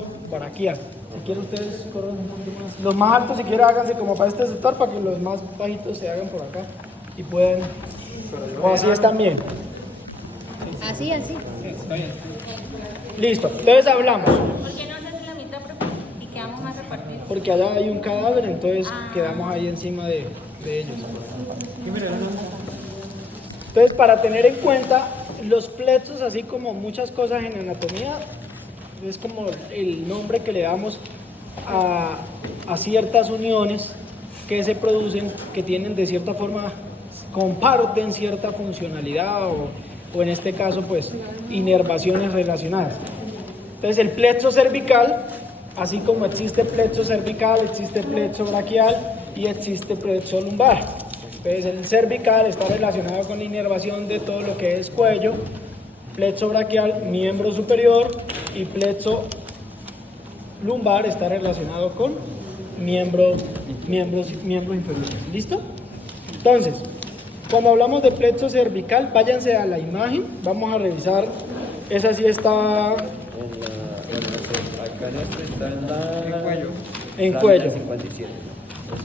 músculo braquial. Si quieren ustedes corren un poquito más. Los más altos si quieren háganse como para este sector para que los más bajitos se hagan por acá y puedan, o así están bien. Así. Listo, entonces hablamos. ¿Por qué no se hace la mitad y quedamos más repartidos? Porque allá hay un cadáver, entonces quedamos ahí encima de ellos. Entonces, para tener en cuenta, los plexos, así como muchas cosas en anatomía, es como el nombre que le damos a ciertas uniones que se producen, que tienen de cierta forma, comparten cierta funcionalidad o en este caso, pues, inervaciones relacionadas. Entonces, el plexo cervical, así como existe plexo cervical, existe plexo braquial y existe plexo lumbar. Entonces, el cervical está relacionado con la inervación de todo lo que es cuello, plexo braquial, miembro superior, y plexo lumbar está relacionado con miembros inferiores. ¿Listo? Entonces, cuando hablamos de plexo cervical, váyanse a la imagen, vamos a revisar, esa sí está Acá nuestro está en cuello. en cuello. 57.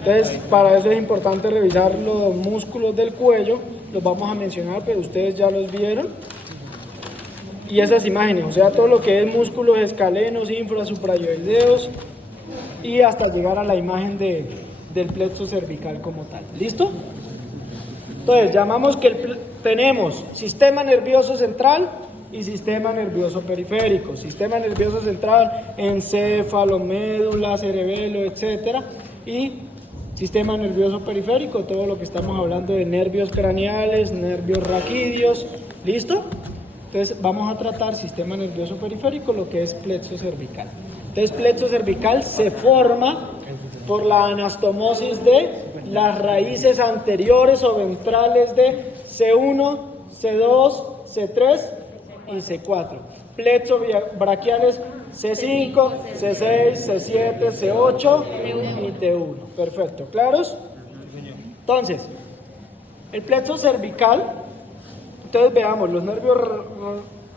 Entonces, para eso es importante revisar los músculos del cuello, los vamos a mencionar, pero ustedes ya los vieron. Y esas imágenes, o sea, todo lo que es músculos escalenos, infra, suprayoideos y hasta llegar a la imagen del plexo cervical como tal. ¿Listo? Entonces, llamamos que tenemos sistema nervioso central y sistema nervioso periférico. Sistema nervioso central, encéfalo, médula, cerebelo, etcétera, y sistema nervioso periférico, todo lo que estamos hablando de nervios craneales, nervios raquídeos. ¿Listo? Entonces vamos a tratar sistema nervioso periférico, lo que es plexo cervical. Entonces plexo cervical se forma por la anastomosis de las raíces anteriores o ventrales de C1, C2, C3 y C4. Plexo braquiales C5, C6, C7, C8 y T1. Perfecto, ¿claros? Entonces, el plexo cervical, entonces veamos, los nervios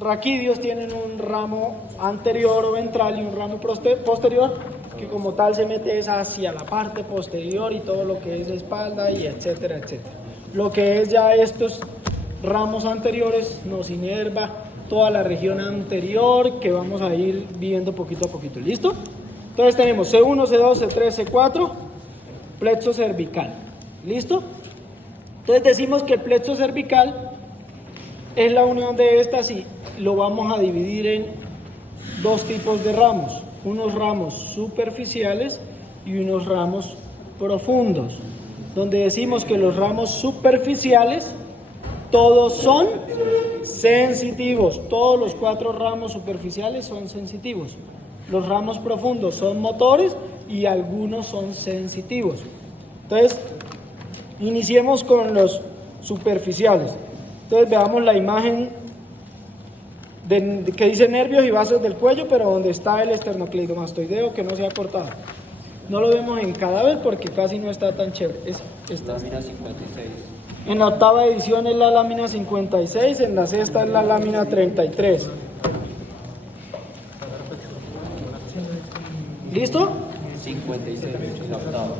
raquídeos tienen un ramo anterior o ventral y un ramo posterior, que como tal se mete hacia la parte posterior y todo lo que es espalda y etcétera, etcétera. Lo que es ya estos ramos anteriores nos inerva toda la región anterior que vamos a ir viendo poquito a poquito. ¿Listo? Entonces tenemos C1, C2, C3, C4, plexo cervical. ¿Listo? Entonces decimos que el plexo cervical es la unión de estas y lo vamos a dividir en dos tipos de ramos. Unos ramos superficiales y unos ramos profundos. Donde decimos que los ramos superficiales todos son sensitivos. Todos los 4 ramos superficiales son sensitivos. Los ramos profundos son motores y algunos son sensitivos. Entonces, iniciemos con los superficiales. Entonces veamos la imagen que dice nervios y vasos del cuello, pero donde está el esternocleidomastoideo que no se ha cortado. No lo vemos en cadáver porque casi no está tan chévere. Esta. Lámina 56. En la octava edición es la lámina 56, en la sexta es la lámina 33. ¿Listo? 56, en la octava.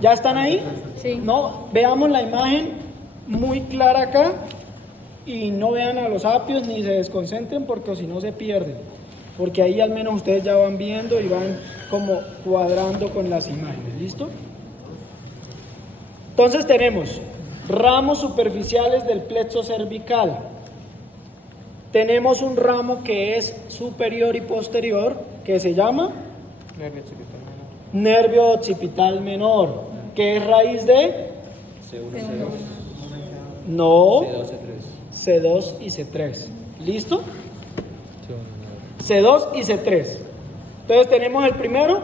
¿Ya están ahí? Sí. No, veamos la imagen muy clara acá y no vean a los apios ni se desconcentren porque si no se pierden. Porque ahí al menos ustedes ya van viendo y van como cuadrando con las imágenes. ¿Listo? Entonces tenemos ramos superficiales del plexo cervical. Tenemos un ramo que es superior y posterior que se llama nervio occipital menor, que es raíz de C1, C2. no C2, C3. C2 y C3. ¿Listo? C2 y C3. Entonces tenemos el primero,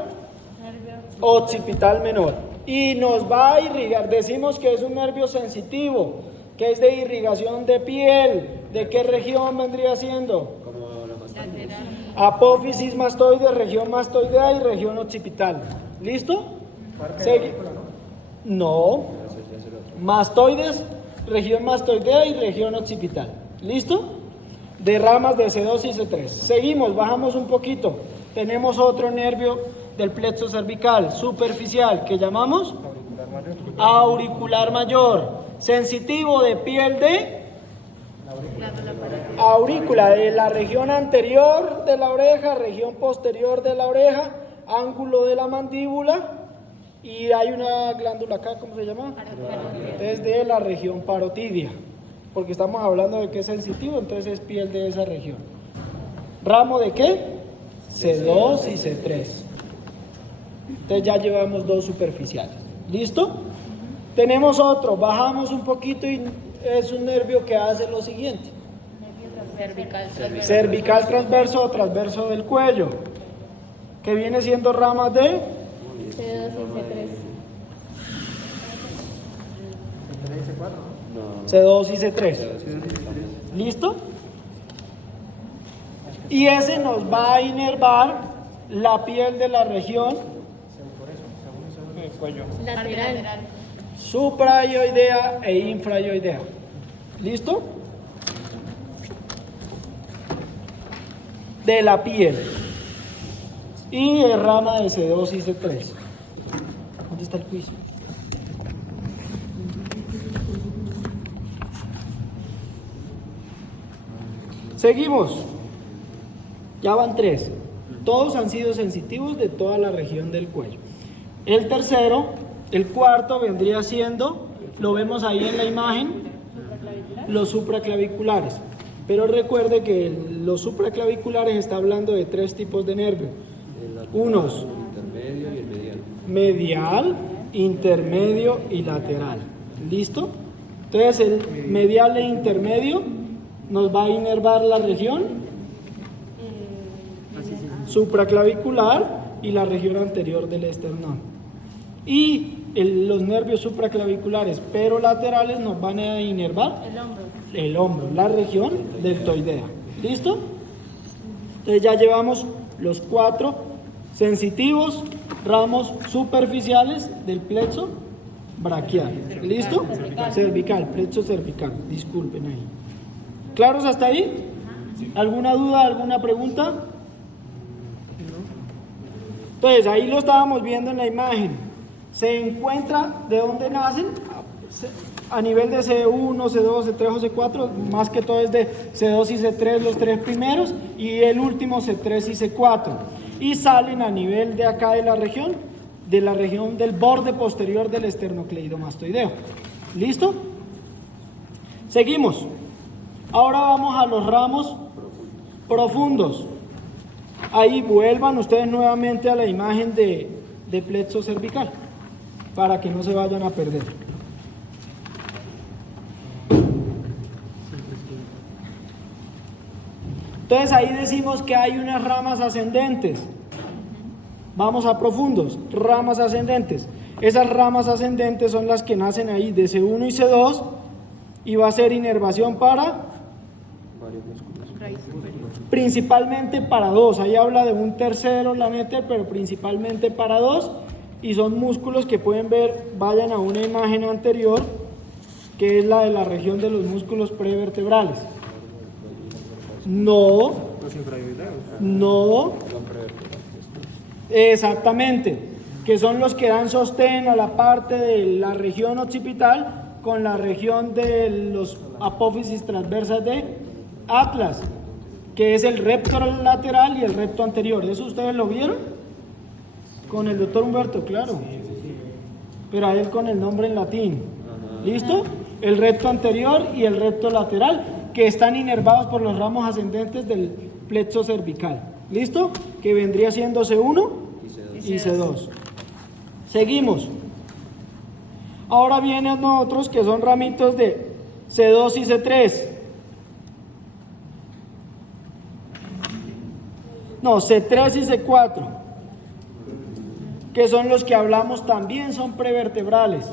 occipital menor. Y nos va a irrigar, decimos que es un nervio sensitivo, que es de irrigación de piel. ¿De qué región vendría siendo? Como la mastoide. Apófisis mastoide, región mastoidea y región occipital. ¿Listo? No. Mastoides, región mastoidea y región occipital. ¿Listo? de ramas de C2 y C3. Seguimos, bajamos un poquito. Tenemos otro nervio del plexo cervical superficial que llamamos auricular mayor, sensitivo de piel de aurícula, de la región anterior de la oreja, región posterior de la oreja, ángulo de la mandíbula, y hay una glándula acá, ¿cómo se llama? Desde la región parotidia, porque estamos hablando de que es sensitivo, entonces es piel de esa región. ¿Ramo de qué? C2 y C3. Entonces ya llevamos dos superficiales. ¿Listo? Tenemos otro, bajamos un poquito y es un nervio que hace lo siguiente. Cervical transverso o transverso del cuello, que viene siendo ramas de C2 y C3. ¿Listo? Y ese nos va a inervar la piel de la región Lateral. suprayoidea e infrayoidea. ¿Listo? De la piel. Y es rama de C2 y C3. ¿Dónde está el quiz? Seguimos. Ya van 3. Todos han sido sensitivos de toda la región del cuello. El tercero, el cuarto vendría siendo, lo vemos ahí en la imagen, los supraclaviculares. Pero recuerde que los supraclaviculares está hablando de 3 tipos de nervios. Unos intermedio y el medial. medial, intermedio y lateral. ¿Listo? Entonces el medial e intermedio nos va a inervar la región supraclavicular y la región anterior del esternón. Y los nervios supraclaviculares pero laterales nos van a inervar el hombro, la región deltoidea. ¿Listo? Entonces ya llevamos los 4 sensitivos, ramos superficiales del plexo braquial. ¿Listo? Cervical, plexo cervical. Disculpen ahí. ¿Claros hasta ahí? ¿Alguna duda, alguna pregunta? Entonces ahí lo estábamos viendo en la imagen. Se encuentra de dónde nacen a nivel de C1, C2, C3 o C4, más que todo es de C2 y C3 los 3 primeros y el último C3 y C4. Y salen a nivel de acá de la región del borde posterior del esternocleidomastoideo. ¿Listo? Seguimos. Ahora vamos a los ramos profundos. Ahí vuelvan ustedes nuevamente a la imagen de plexo cervical para que no se vayan a perder. Entonces ahí decimos que hay unas ramas ascendentes. Vamos a profundos, ramas ascendentes. Esas ramas ascendentes son las que nacen ahí de C1 y C2 y va a ser inervación para principalmente para 2. Ahí habla de un tercero Lanetter, pero principalmente para 2 y son músculos que pueden ver, vayan a una imagen anterior que es la de la región de los músculos prevertebrales. No, exactamente, que son los que dan sostén a la parte de la región occipital con la región de los apófisis transversas de Atlas, que es el recto lateral y el recto anterior. ¿Eso ustedes lo vieron? Con el doctor Humberto, claro. Pero a él con el nombre en latín. ¿Listo? El recto anterior y el recto lateral, que están inervados por los ramos ascendentes del plexo cervical. ¿Listo? Que vendría siendo C1 y C2. Seguimos. Ahora vienen otros que son ramitos de C2 y C3. No, C3 y C4, que son los que hablamos también, son prevertebrales.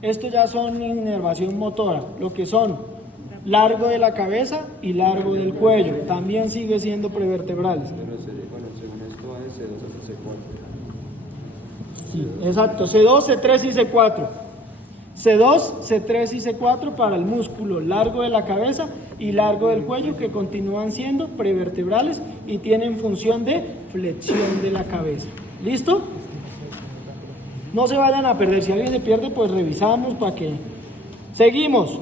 Estos ya son inervación motora, lo que son largo de la cabeza y largo del cuello, también sigue siendo prevertebrales. Pero según esto va de C2 hasta C4. Sí, exacto, C2, C3 y C4. C2, C3 y C4 para el músculo largo de la cabeza y largo del cuello, que continúan siendo prevertebrales y tienen función de flexión de la cabeza. ¿Listo? No se vayan a perder. Si alguien se pierde, pues revisamos para que... Seguimos.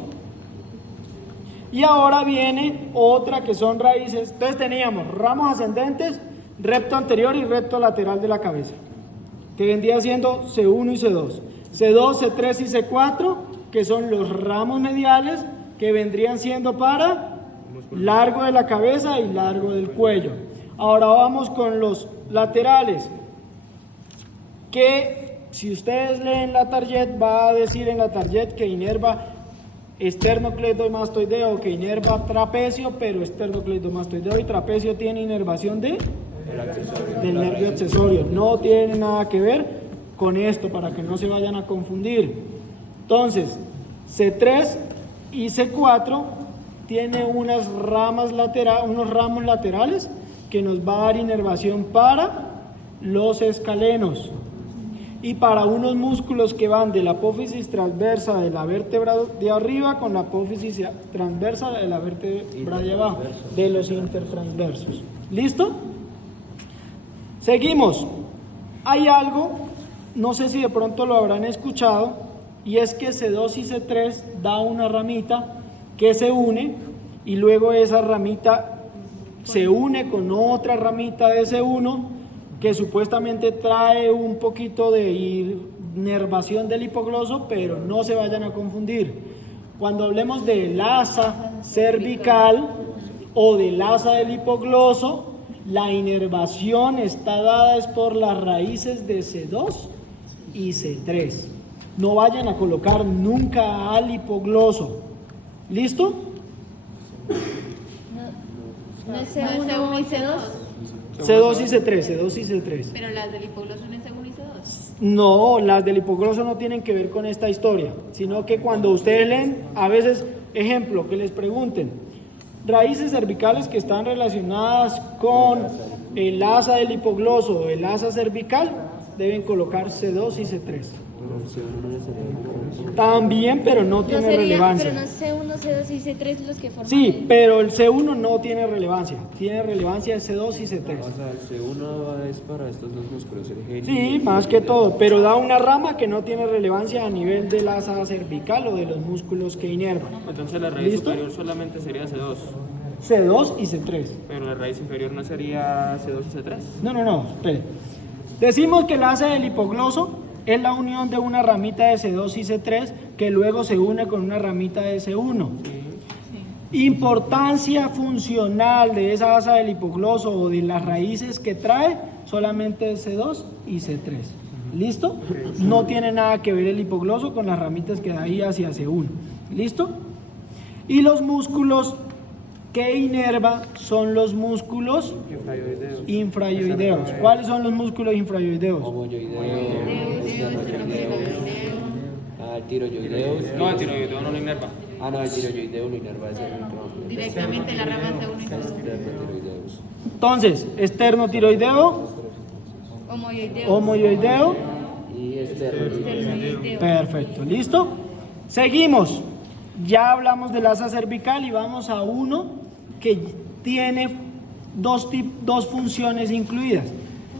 Y ahora viene otra que son raíces. Entonces teníamos ramos ascendentes, recto anterior y recto lateral de la cabeza, que vendría siendo C1 y C2. C2, C3 y C4, que son los ramos mediales, que vendrían siendo para largo de la cabeza y largo del cuello. Ahora vamos con los laterales, que si ustedes leen la target, va a decir en la target que inerva esternocleidomastoideo, que inerva trapecio, pero esternocleidomastoideo y trapecio tiene inervación del nervio accesorio. No tiene nada que ver con esto, para que no se vayan a confundir. Entonces, C3 y C4 tiene unos ramos laterales que nos va a dar inervación para los escalenos y para unos músculos que van de la apófisis transversa de la vértebra de arriba con la apófisis transversa de la vértebra de abajo, de los intertransversos. ¿Listo? Seguimos. Hay algo, no sé si de pronto lo habrán escuchado, y es que C2 y C3 da una ramita que se une y luego esa ramita se une con otra ramita de C1 que supuestamente trae un poquito de inervación del hipogloso, pero no se vayan a confundir. Cuando hablemos del asa cervical o del asa del hipogloso, la inervación está dada es por las raíces de C2 y C3. No vayan a colocar nunca al hipogloso. ¿Listo? ¿No es C1 y C2? C2 y C3. Pero las del hipogloso son en C1 y C2. No, las del hipogloso no tienen que ver con esta historia, sino que cuando ustedes leen, a veces, ejemplo, que les pregunten, raíces cervicales que están relacionadas con el asa del hipogloso o el asa cervical, deben colocar C2 y C3. También, pero no tiene relevancia. Pero no C1, C2 y C3 los que forman. Sí, pero el C1 no tiene relevancia. Tiene relevancia el C2 y C3. O sea, el C1 es para estos dos músculos, el genio. Sí, más que todo, pero da una rama que no tiene relevancia a nivel del asa cervical o de los músculos que inervan. Entonces la raíz ¿Listo? superior solamente sería C2, C2 y C3. pero la raíz inferior no sería C2 y C3. No, espere. Decimos que el asa del hipogloso es la unión de una ramita de C2 y C3 que luego se une con una ramita de C1. Importancia funcional de esa asa del hipogloso o de las raíces que trae, solamente C2 y C3. ¿Listo? No tiene nada que ver el hipogloso con las ramitas que da ahí hacia C1. ¿Listo? Y los músculos que inerva son los músculos infrayoideos. ¿Cuáles son los músculos infrayoideos? Homoyoideo, el tiroyoideo. No, el tiroideo no lo inerva. Ah, no, el tiroyoideo lo inerva ese otro. Directamente la rama C1 y C2. Esternotiroideus. Entonces, esternotiroideo, homoyoideo. Y esternotiroideo. Perfecto, ¿listo? Seguimos. Ya hablamos del asa cervical y vamos a uno que tiene dos funciones incluidas,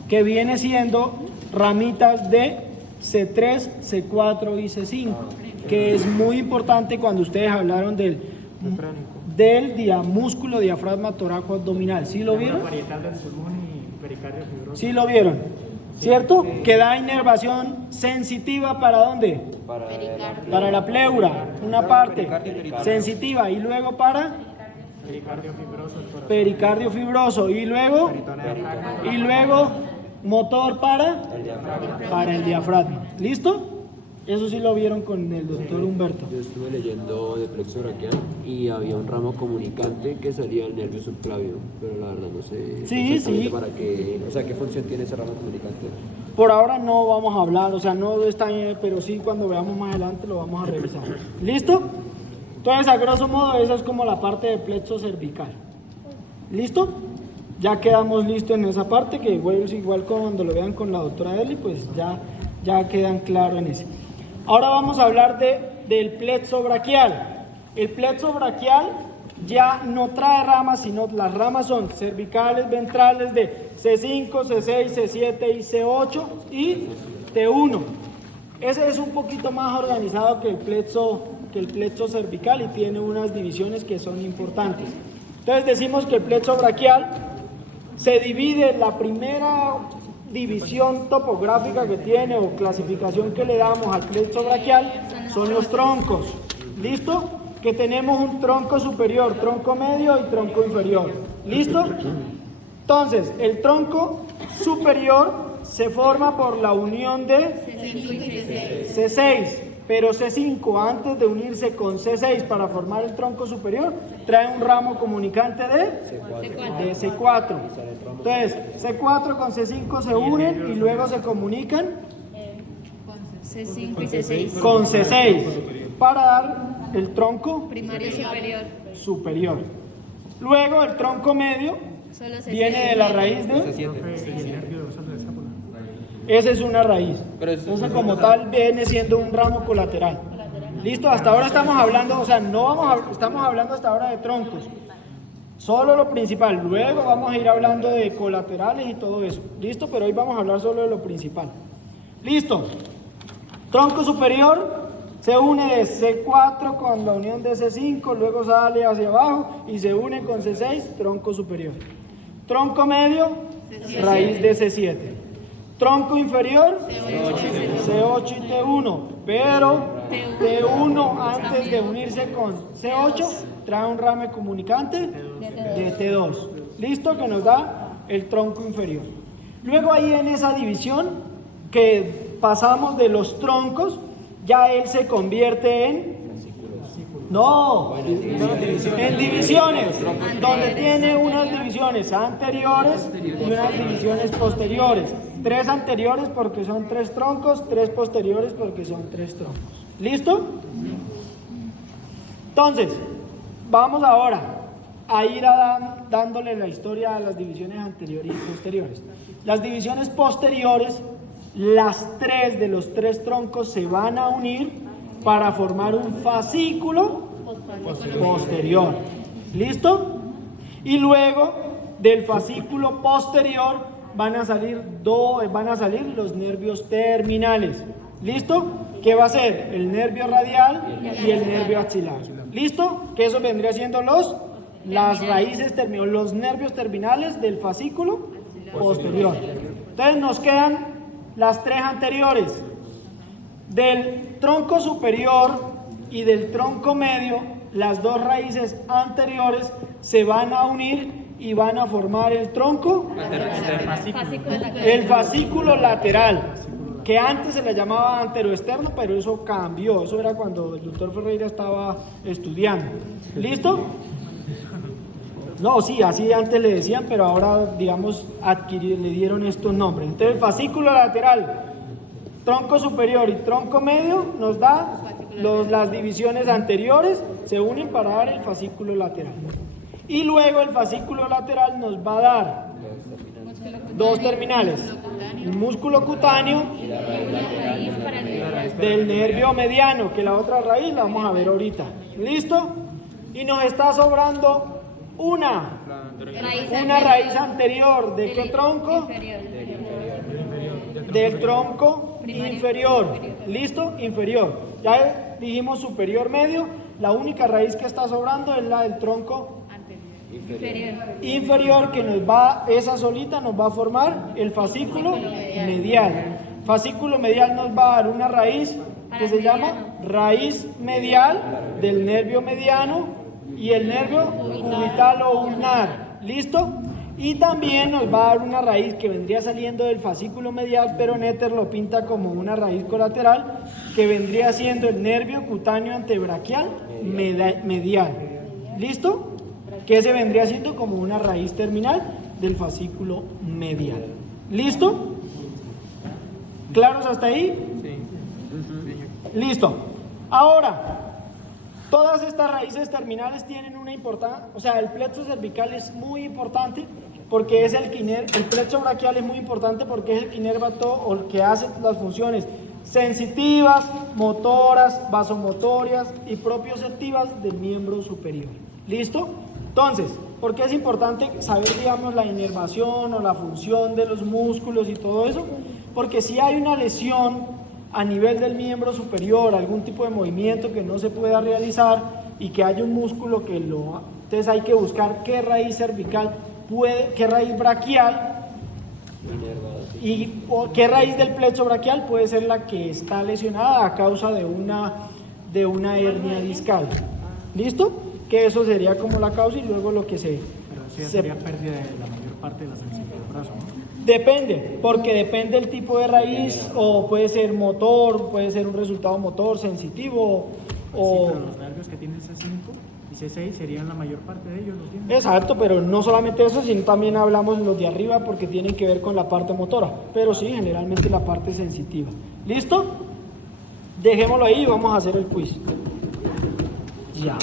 que viene siendo ramitas de C3, C4 y C5, que es muy importante cuando ustedes hablaron del músculo diafragma torácico abdominal. ¿Sí lo vieron? ¿Sí lo vieron? ¿Cierto? Que da inervación sensitiva ¿para dónde? Para la pleura, una parte sensitiva, y luego para pericardio fibroso, y luego motor para el diafragma. ¿Listo? Eso sí lo vieron con el doctor Humberto. Yo estuve leyendo de plexo braquial y había un ramo comunicante que salía del nervio subclavio, pero la verdad no sé exactamente para qué, o sea, qué función tiene ese ramo comunicante. Por ahora no vamos a hablar, o sea, no está bien, pero sí cuando veamos más adelante lo vamos a revisar. ¿Listo? Entonces, a grosso modo, esa es como la parte del plexo cervical. ¿Listo? Ya quedamos listos en esa parte, que igual cuando lo vean con la doctora Eli, pues ya quedan claros en ese. Ahora vamos a hablar del plexo braquial. El plexo braquial ya no trae ramas, sino las ramas son cervicales, ventrales de C5, C6, C7 y C8 y T1. Ese es un poquito más organizado que el plexo cervical y tiene unas divisiones que son importantes. Entonces decimos que el plexo braquial se divide, la primera división topográfica que tiene o clasificación que le damos al plexo braquial son los troncos. ¿Listo? Que tenemos un tronco superior, tronco medio y tronco inferior. ¿Listo? Entonces, el tronco superior se forma por la unión de C6, pero C5 antes de unirse con C6 para formar el tronco superior trae un ramo comunicante de C4. Entonces, C4 con C5 se unen y luego se comunican C5 y C6. con C6 para dar el tronco Primario superior. superior. Luego el tronco medio Solo C6. viene de la raíz de... Esa es una raíz. Entonces como tal viene siendo un ramo colateral. Listo, hasta ahora estamos hablando, o sea, estamos hablando hasta ahora de troncos. Solo lo principal. Luego vamos a ir hablando de colaterales y todo eso. Listo, pero hoy vamos a hablar solo de lo principal. Listo. Tronco superior se une de C4 con la unión de C5, luego sale hacia abajo y se une con C6, tronco superior. Tronco medio, raíz de C7. Tronco inferior, C8 y T1, pero T1 antes de unirse con C8 trae un ramo comunicante de T2. ¿Listo? Que nos da el tronco inferior. Luego ahí en esa división que pasamos de los troncos, ya él se convierte en... No, en divisiones, donde tiene unas divisiones anteriores y unas divisiones posteriores. 3 anteriores porque son 3 troncos, 3 posteriores porque son 3 troncos. ¿Listo? Entonces, vamos ahora a ir dándole la historia a las divisiones anteriores y posteriores. Las divisiones posteriores, las 3 de los 3 troncos se van a unir para formar un fascículo posterior. ¿Listo? Y luego del fascículo posterior van a salir los nervios terminales. ¿Listo? ¿Qué va a ser? El nervio radial y el nervio axilar. ¿Listo? Que eso vendría siendo las raíces terminales, los nervios terminales del fascículo posterior. Entonces nos quedan las 3 anteriores. Del tronco superior y del tronco medio, las 2 raíces anteriores se van a unir y van a formar el tronco, el fascículo lateral, que antes se le llamaba anteroexterno, pero eso cambió. Eso era cuando el doctor Ferreira estaba estudiando. ¿Listo? No, sí, así antes le decían, pero ahora, digamos, le dieron estos nombres. Entonces, el fascículo lateral, tronco superior y tronco medio nos da las divisiones anteriores, se unen para dar el fascículo lateral. Y luego el fascículo lateral nos va a dar 2 terminales, un músculo cutáneo del nervio mediano, que la otra raíz la vamos a ver ahorita. ¿Listo? Y nos está sobrando una raíz anterior. ¿De qué tronco? Del tronco inferior. ¿Listo? Inferior. Ya dijimos superior medio. La única raíz que está sobrando es la del tronco inferior, que esa solita nos va a formar el fascículo medial. Fascículo medial nos va a dar una raíz que se llama raíz medial del nervio mediano y el nervio cubital o ulnar. ¿Listo? Y también nos va a dar una raíz que vendría saliendo del fascículo medial, pero Netter lo pinta como una raíz colateral, que vendría siendo el nervio cutáneo antebraquial medial. ¿Listo? Que ese vendría siendo como una raíz terminal del fascículo medial. ¿Listo? ¿Claros hasta ahí? Sí. Listo. Ahora, todas estas raíces terminales tienen una importancia, o sea, el plexo cervical es muy importante porque es el plexo braquial es muy importante porque es el que inerva todo, o el que hace las funciones sensitivas, motoras, vasomotorias y propioceptivas del miembro superior. ¿Listo? Entonces, ¿por qué es importante saber, digamos, la inervación o la función de los músculos y todo eso? Porque si hay una lesión a nivel del miembro superior, algún tipo de movimiento que no se pueda realizar y que haya un músculo que lo... Entonces hay que buscar qué raíz cervical puede, qué raíz braquial y qué raíz del plexo braquial puede ser la que está lesionada a causa de una hernia discal. ¿Listo? Que eso sería como la causa y luego lo que Pero eso ya sería pérdida de la mayor parte de la sensibilidad del brazo, ¿no? Depende, porque depende del tipo de raíz, o puede ser motor, puede ser un resultado motor, sensitivo, o... Sí, pero los nervios que tienen C5 y C6 serían la mayor parte de ellos, los tienen. Exacto, pero no solamente eso, sino también hablamos los de arriba porque tienen que ver con la parte motora, pero sí, generalmente la parte sensitiva. ¿Listo? Dejémoslo ahí y vamos a hacer el quiz. Ya.